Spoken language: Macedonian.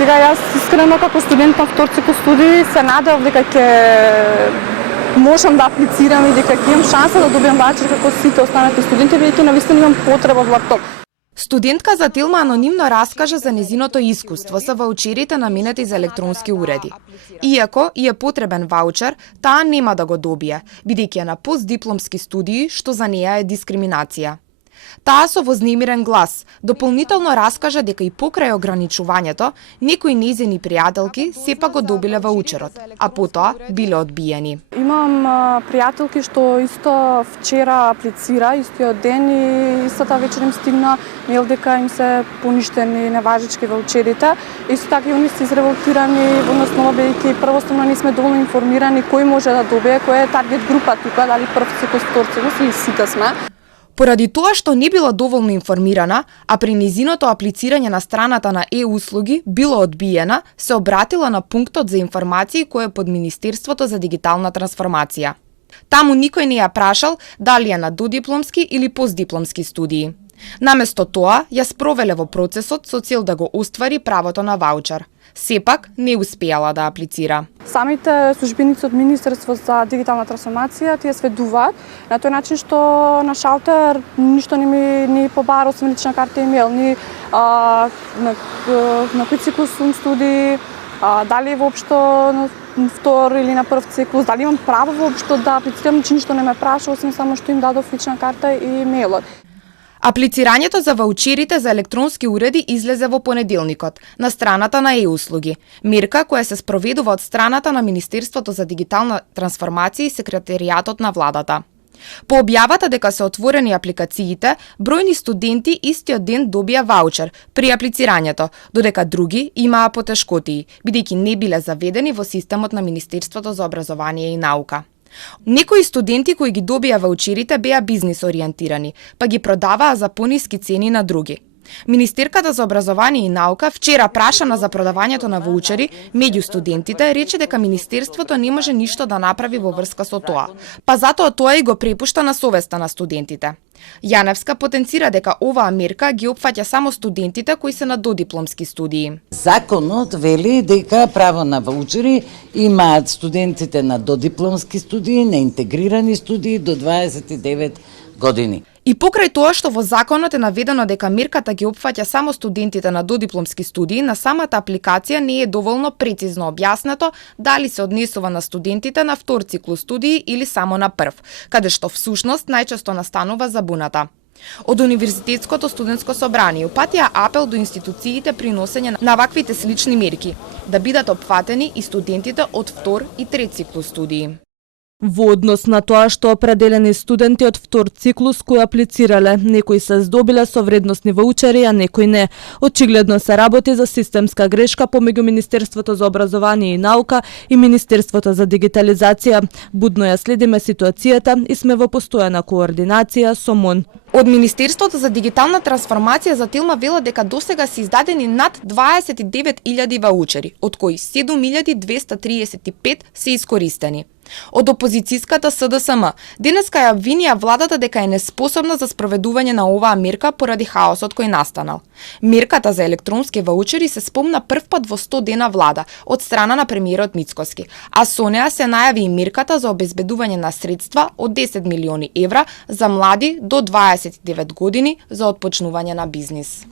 Сега јас искрено како студент на втор цикл студии се надев дека ќе можам да аплицирам и дека ќе имам шанса да добиам ваучер како сите останати студенти, бидејќи навистина имам потреба од лаптоп. Студентка Затилма анонимно раскажа за незиното искуство со ваучерите наменети за електронски уреди. Иако и е потребен ваучер, таа нема да го добие, бидејќи е на постдипломски студии, што за неа е дискриминација. Таа со вознемирен глас дополнително раскажа дека и покрај ограничувањето, некои нејзини пријателки сепак го добиле ваучерот, а потоа биле одбиени. Имам пријателки што исто вчера аплицира, истиот ден и истата вечер им стигна мејл дека им се поништени неважички ваучерите. Исто така и они се изреволтирани, во основа бидејќи првоствено не сме доволно информирани кој може да добие, која е таргет група тука, дали прв цикл, втор цикл или сите сме. Поради тоа што не била доволно информирана, а при незиното аплицирање на страната на услуги било одбиена, се обратила на пунктот за информации кој е под Министерството за дигитална трансформација. Таму никој не ја прашал дали е на додипломски или постдипломски студии. Наместо тоа, ја спровеле во процесот со цел да го оствари правото на ваучер. Сепак не успеала да аплицира. Самите службеници од Министерство за дигитална трансформација тие сведуваат на тој начин што на шалтер ништо не побара освен лична карта и имејл, ни на кој цикл сум студии, дали воопшто на втор или на прв циклус, дали имам право воопшто да аплицирам, че ништо не ме праша, освен само што им дадов лична карта и имејлот. Аплицирањето за ваучерите за електронски уреди излезе во понеделникот на страната на услуги, мерка која се спроведува од страната на Министерството за дигитална трансформација и секретаријатот на владата. По објавата дека се отворени апликациите, бројни студенти истиот ден добија ваучер при аплицирањето, додека други имаа потешкотии, бидејќи не биле заведени во системот на Министерството за образование и наука. Некои студенти кои ги добија ваучерите беа бизнис ориентирани, па ги продаваа за пониски цени на други. Министерката за образование и наука вчера прашана за продавањето на ваучери меѓу студентите рече дека Министерството не може ништо да направи во врска со тоа, па затоа тоа и го препушта на совеста на студентите. Јаневска потенцира дека оваа мерка ги опфаќа само студентите кои се на додипломски студии. Законот вели дека право на ваучери имаат студентите на додипломски студии, на интегрирани студии до 29 години. И покрај тоа што во законот е наведено дека мерката ги опфаќа само студентите на додипломски студии, на самата апликација не е доволно прецизно објаснето дали се однесува на студентите на втор циклус студии или само на прв, каде што всушност најчесто настанува забуната. Од Универзитетското студентско собрание упатија апел до институциите при носење на ваквите слични мерки, да бидат опфатени и студентите од втор и трет циклус студии. Во однос на тоа што определени студенти од втор циклус кои аплицирале, некои се здобиле со вредносни ваучери, а некои не. Очигледно се работи за системска грешка помеѓу Министерството за образование и наука и Министерството за дигитализација. Будно ја следиме ситуацијата и сме во постојана координација со МОН. Од Министерството за дигитална трансформација Затилма вела дека досега се издадени над 29.000 ваучери, од кои 7.235 се искористени. Од опозицијската СДСМ денеска ја обвинија владата дека е неспособна за спроведување на оваа мерка поради хаосот кој настанал. Мерката за електронски ваучери се спомна првпат во 100 дена влада од страна на премиерот Мицкоски, а со неа се најави и мерката за обезбедување на средства од 10 милиони евра за млади до 29 години за отпочнување на бизнис.